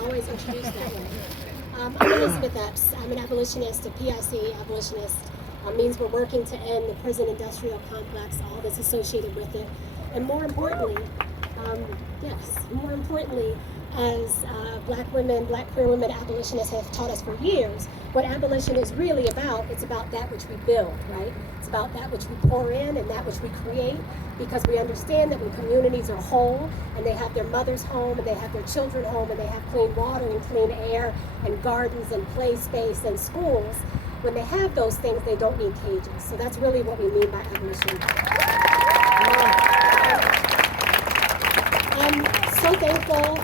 always introduced that way. I'm Elisabeth Epps. I'm an abolitionist, a PIC abolitionist. Means we're working to end the prison industrial complex, all that's associated with it. And more importantly, as black women, black queer women abolitionists have taught us for years, what abolition is really about, it's about that which we build, right? It's about that which we pour in and that which we create, because we understand that when communities are whole and they have their mothers home and they have their children home and they have clean water and clean air and gardens and play space and schools, when they have those things, they don't need cages. So that's really what we mean by abolition. I'm so thankful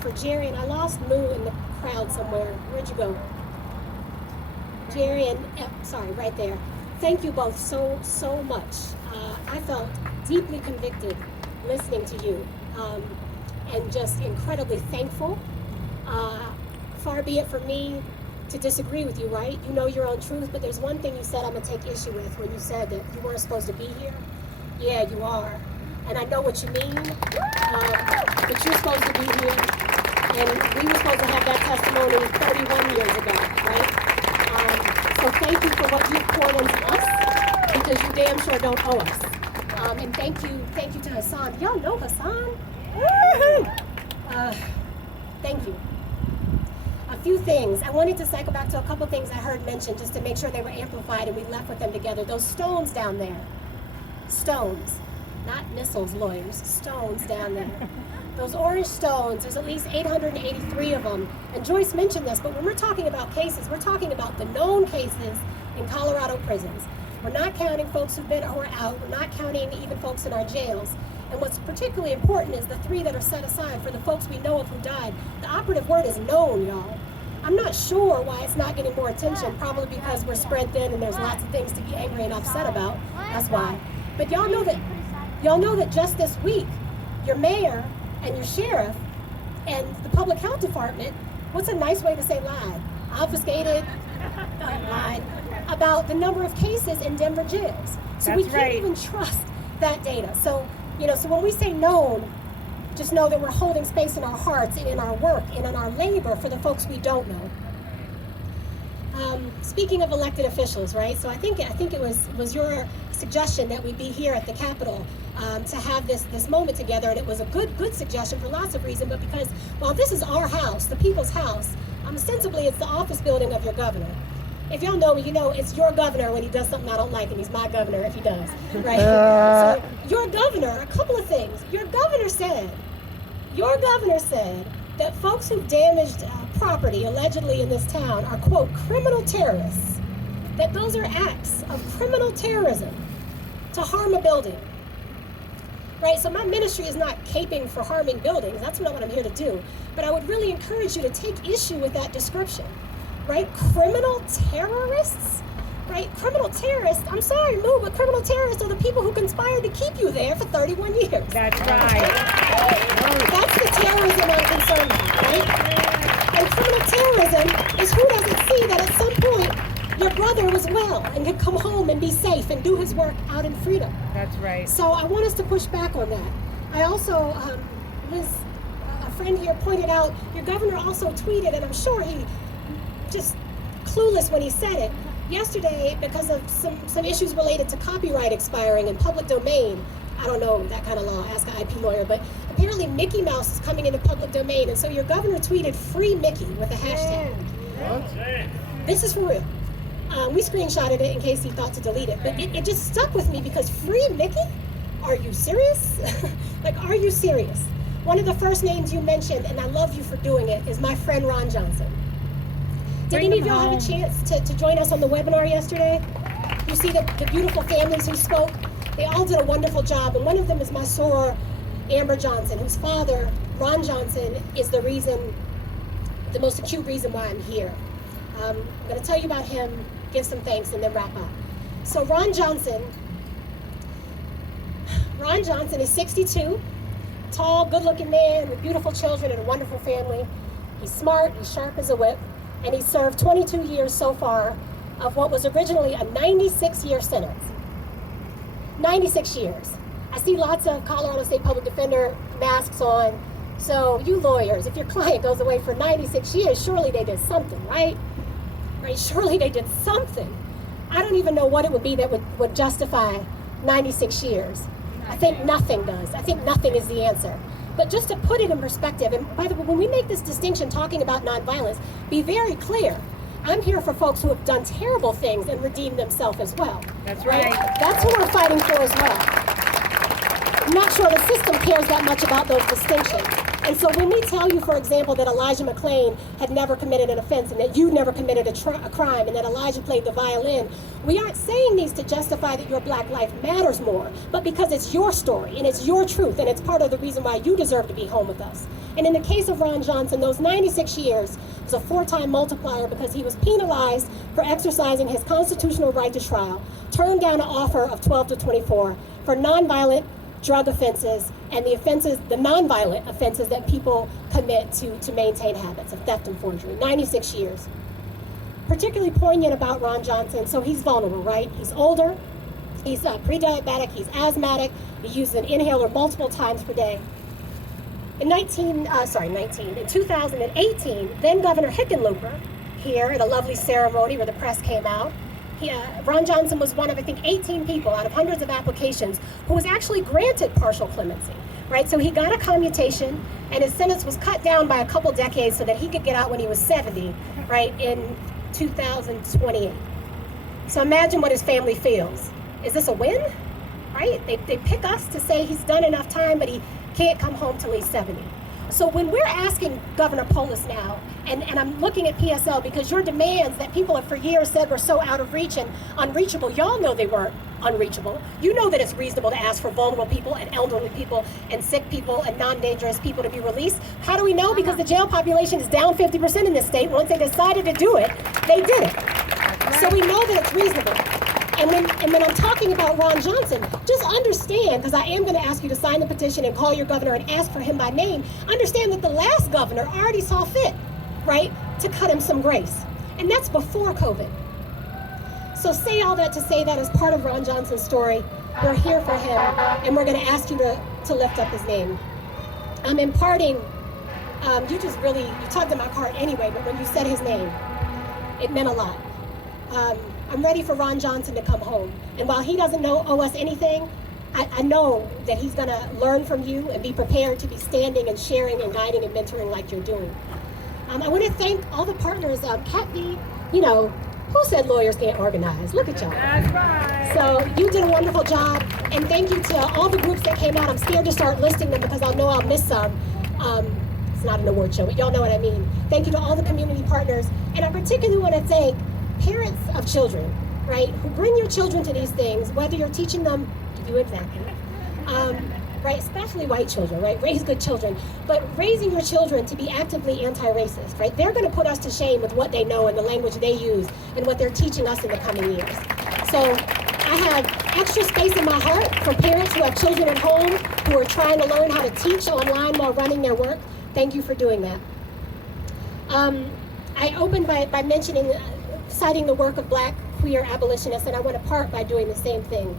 for Jerry, and I lost Moo in the crowd somewhere. Where'd you go? Jerry and, sorry, right there. Thank you both so much. I felt deeply convicted listening to you, and just incredibly thankful. Far be it from me to disagree with you, right? You know your own truth, but there's one thing you said I'm gonna take issue with, when you said that you weren't supposed to be here. Yeah, you are. And I know what you mean, but you're supposed to be here, and we were supposed to have that testimony 31 years ago, right? So thank you for what you've poured into us, because you damn sure don't owe us. And thank you to Hassan. Y'all know Hassan? Thank you. A few things. I wanted to cycle back to a couple things I heard mentioned just to make sure they were amplified and we left with them together. Those stones down there. Stones. Not missiles, lawyers. Stones down there. Those orange stones, there's at least 883 of them. And Joyce mentioned this, but when we're talking about cases, we're talking about the known cases in Colorado prisons. We're not counting folks who've been or out. We're not counting even folks in our jails. And what's particularly important is the 3 that are set aside for the folks we know of who died. The operative word is known, y'all. I'm not sure why it's not getting more attention, probably because we're spread thin and there's lots of things to be angry and upset about. That's why. But y'all know that just this week, your mayor and your sheriff and the public health department, what's a nice way to say lied? Obfuscated, lied about the number of cases in Denver jails. So That's we can't right. even trust that data. So, so when we say known, just know that we're holding space in our hearts and in our work and in our labor for the folks we don't know. Speaking of elected officials, right? So I think it was your suggestion that we be here at the Capitol to have this moment together, and it was a good suggestion for lots of reasons. But because while this is our house, the people's house, ostensibly it's the office building of your governor. If y'all know me, you know it's your governor when he does something I don't like, and he's my governor if he does, right? So your governor, a couple of things. Your governor said that folks who damaged property allegedly in this town are, quote, criminal terrorists. That those are acts of criminal terrorism to harm a building. Right, so my ministry is not caping for harming buildings. That's not what I'm here to do. But I would really encourage you to take issue with that description. Right, criminal terrorists? Right, criminal terrorists, I'm sorry, Moo, but criminal terrorists are the people who conspired to keep you there for 31 years. That's right. That's the terrorism I'm concerned with, right? And criminal terrorism is who doesn't see that at some point your brother was well and could come home and be safe and do his work out in freedom. That's right. So I want us to push back on that. I also, a friend here pointed out, your governor also tweeted, and I'm sure he just clueless when he said it, yesterday because of some issues related to copyright expiring and public domain. I don't know that kind of law, ask an IP lawyer, but apparently Mickey Mouse is coming into public domain, and so your governor tweeted free Mickey with a hashtag. This is for real. We screenshotted it in case he thought to delete it, but it just stuck with me because free Mickey? Are you serious? Like, are you serious? One of the first names you mentioned, and I love you for doing it, is my friend Ron Johnson. Did any of y'all have a chance to join us on the webinar yesterday? You see the beautiful families who spoke? They all did a wonderful job, and one of them is my soror, Amber Johnson, whose father, Ron Johnson, is the most acute reason why I'm here. I'm going to tell you about him, give some thanks, and then wrap up. So Ron Johnson is 62, tall, good-looking man with beautiful children and a wonderful family. He's smart, he's sharp as a whip, and he served 22 years so far of what was originally a 96-year sentence. 96 years. I see lots of Colorado State Public Defender masks on, So you lawyers, if your client goes away for 96 years, surely they did something, right? Right? Surely they did something. I don't even know what it would be that would justify 96 years. I think nothing does. I think nothing is the answer. But just to put it in perspective, and by the way, when we make this distinction talking about nonviolence, be very clear. I'm here for folks who have done terrible things and redeemed themselves as well. That's right. That's who we're fighting for as well. I'm not sure the system cares that much about those distinctions. And so when we tell you, for example, that Elijah McClain had never committed an offense and that you never committed a crime and that Elijah played the violin, we aren't saying these to justify that your black life matters more, but because it's your story and it's your truth and it's part of the reason why you deserve to be home with us. And in the case of Ron Johnson, those 96 years was a 4-time multiplier because he was penalized for exercising his constitutional right to trial, turned down an offer of 12 to 24 for nonviolent drug offenses and the nonviolent offenses that people commit to maintain habits of theft and forgery. 96 years. Particularly poignant about Ron Johnson, so he's vulnerable, right? He's older, he's pre-diabetic, he's asthmatic, he uses an inhaler multiple times per day. In 2018, then Governor Hickenlooper, here at a lovely ceremony where the press came out, Ron Johnson was one of, I think, 18 people out of hundreds of applications who was actually granted partial clemency, right? So he got a commutation, and his sentence was cut down by a couple decades so that he could get out when he was 70, right, in 2028. So imagine what his family feels. Is this a win, right? They pick us to say he's done enough time, but he can't come home till he's 70. So when we're asking Governor Polis now, and I'm looking at PSL because your demands that people have for years said were so out of reach and unreachable, y'all know they weren't unreachable. You know that it's reasonable to ask for vulnerable people and elderly people and sick people and non-dangerous people to be released. How do we know? Because the jail population is down 50% in this state. Once they decided to do it, they did it. So we know that it's reasonable. And when I'm talking about Ron Johnson, just understand, because I am going to ask you to sign the petition and call your governor and ask for him by name, understand that the last governor already saw fit, right, to cut him some grace. And that's before COVID. So say all that to say that as part of Ron Johnson's story, we're here for him, and we're going to ask you to lift up his name. In parting, you tugged at my heart anyway, but when you said his name, it meant a lot. I'm ready for Ron Johnson to come home. And while he doesn't owe us anything, I know that he's going to learn from you and be prepared to be standing and sharing and guiding and mentoring like you're doing. I want to thank all the partners. Cat B, who said lawyers can't organize? Look at y'all. That's right. So you did a wonderful job. And thank you to all the groups that came out. I'm scared to start listing them because I'll know I'll miss some. It's not an award show, but y'all know what I mean. Thank you to all the community partners. And I particularly want to thank parents of children, right, who bring your children to these things, whether you're teaching them to do exactly, right, especially white children, right, raise good children, but raising your children to be actively anti-racist, right, they're going to put us to shame with what they know and the language they use and what they're teaching us in the coming years. So I have extra space in my heart for parents who have children at home who are trying to learn how to teach online while running their work. Thank you for doing that. I opened by mentioning citing the work of Black queer abolitionists, and I want to part by doing the same thing.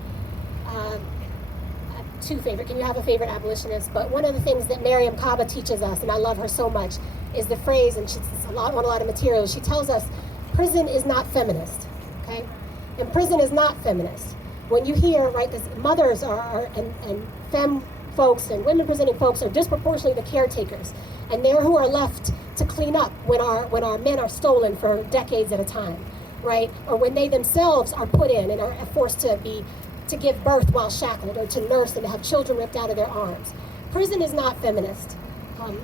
Can you have a favorite abolitionist? But one of the things that Miriam Kaba teaches us, and I love her so much, is the phrase, and she's on a lot of materials, she tells us, prison is not feminist, okay? And prison is not feminist. When you hear, right, because mothers and femme folks and women presenting folks are disproportionately the caretakers, and they're who are left to clean up when our men are stolen for decades at a time, right? Or when they themselves are put in and are forced to give birth while shackled, or to nurse and to have children ripped out of their arms. Prison is not feminist.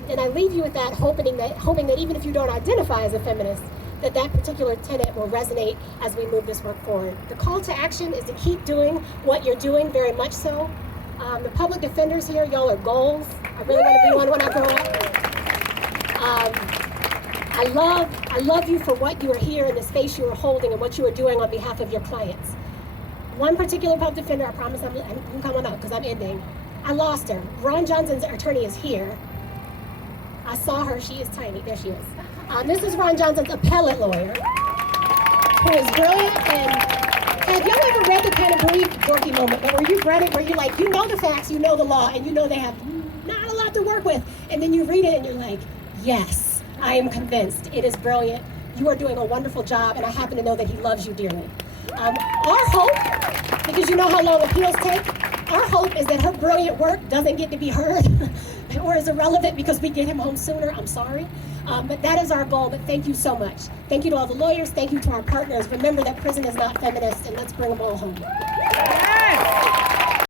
And I leave you with that, hoping that even if you don't identify as a feminist, that particular tenet will resonate as we move this work forward. The call to action is to keep doing what you're doing, very much so. The public defenders here, y'all are goals. I really want to be one when I grow up. I love you for what you are here in the space you are holding and what you are doing on behalf of your clients. One particular public defender, I promise I'm coming up because I'm ending. I lost her. Ron Johnson's attorney is here. I saw her, she is tiny, there she is. This is Ron Johnson's appellate lawyer, who is brilliant. And have y'all ever read the kind of dorky moment, but where you've read it, where you know the facts, you know the law, and you know they have not a lot to work work with, and then you read it and you're like, yes, I am convinced. It is brilliant. You are doing a wonderful job, and I happen to know that he loves you dearly. Our hope, because you know how long appeals take, our hope is that her brilliant work doesn't get to be heard or is irrelevant because we get him home sooner. I'm sorry. But that is our goal. But thank you so much. Thank you to all the lawyers. Thank you to our partners. Remember that prison is not feminist, and let's bring them all home.